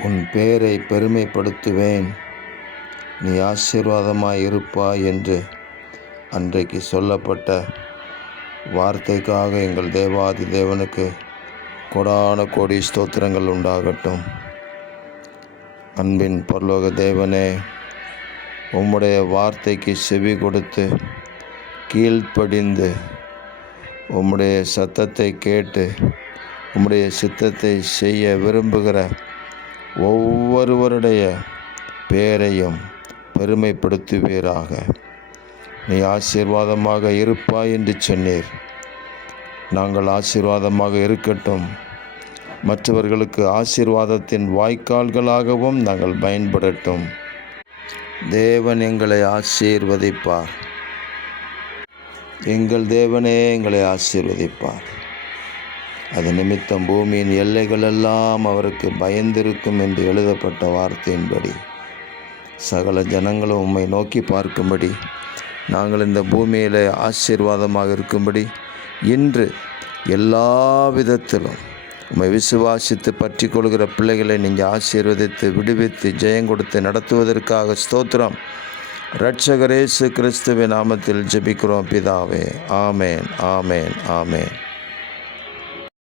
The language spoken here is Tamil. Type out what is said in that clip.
உன் பேரை பெருமைப்படுத்துவேன், நீ ஆசீர்வாதமாய் இருப்பாய் என்று அன்றைக்கு சொல்லப்பட்ட வார்த்தைக்காக எங்கள் தேவாதி தேவனுக்கு கோடான கோடி ஸ்தோத்திரங்கள் உண்டாகட்டும். அன்பின் பரலோக தேவனே, உம்முடைய வார்த்தைக்கு செவி கொடுத்து கீழ்ப்படிந்து உம்முடைய சத்தத்தை கேட்டு உம்முடைய சித்தத்தை செய்ய விரும்புகிற ஒவ்வொருவருடைய பேரையும் பெருமைப்படுத்துவீராக. நீ ஆசீர்வாதமாக இருப்பாய் என்று சொன்னீர். நாங்கள் ஆசீர்வாதமாக இருக்கட்டும், மற்றவர்களுக்கு ஆசீர்வாதத்தின் வாய்க்கால்களாகவும் நாங்கள் பயன்படட்டும். தேவன் எங்களை ஆசீர்வதிப்பார். எங்கள் தேவனே எங்களை ஆசீர்வதிப்பார். அது நிமித்தம் பூமியின் எல்லைகளெல்லாம் அவருக்கு பயந்திருக்கும் என்று எழுதப்பட்ட வார்த்தையின்படி சகல ஜனங்களும் உம்மை நோக்கி பார்க்கும்படி, நாங்கள் இந்த பூமியில் ஆசீர்வாதமாக இருக்கும்படி இன்று எல்லா விதத்திலும் உம்மை விசுவாசித்து பற்றி கொள்கிற பிள்ளைகளை நீங்கள் ஆசீர்வதித்து விடுவித்து ஜெயம் கொடுத்து நடத்துவதற்காக ஸ்தோத்திரம். இரட்சகர் இயேசு கிறிஸ்துவின் நாமத்தில் ஜெபிக்கிறோம் பிதாவே. ஆமேன், ஆமேன், ஆமேன்.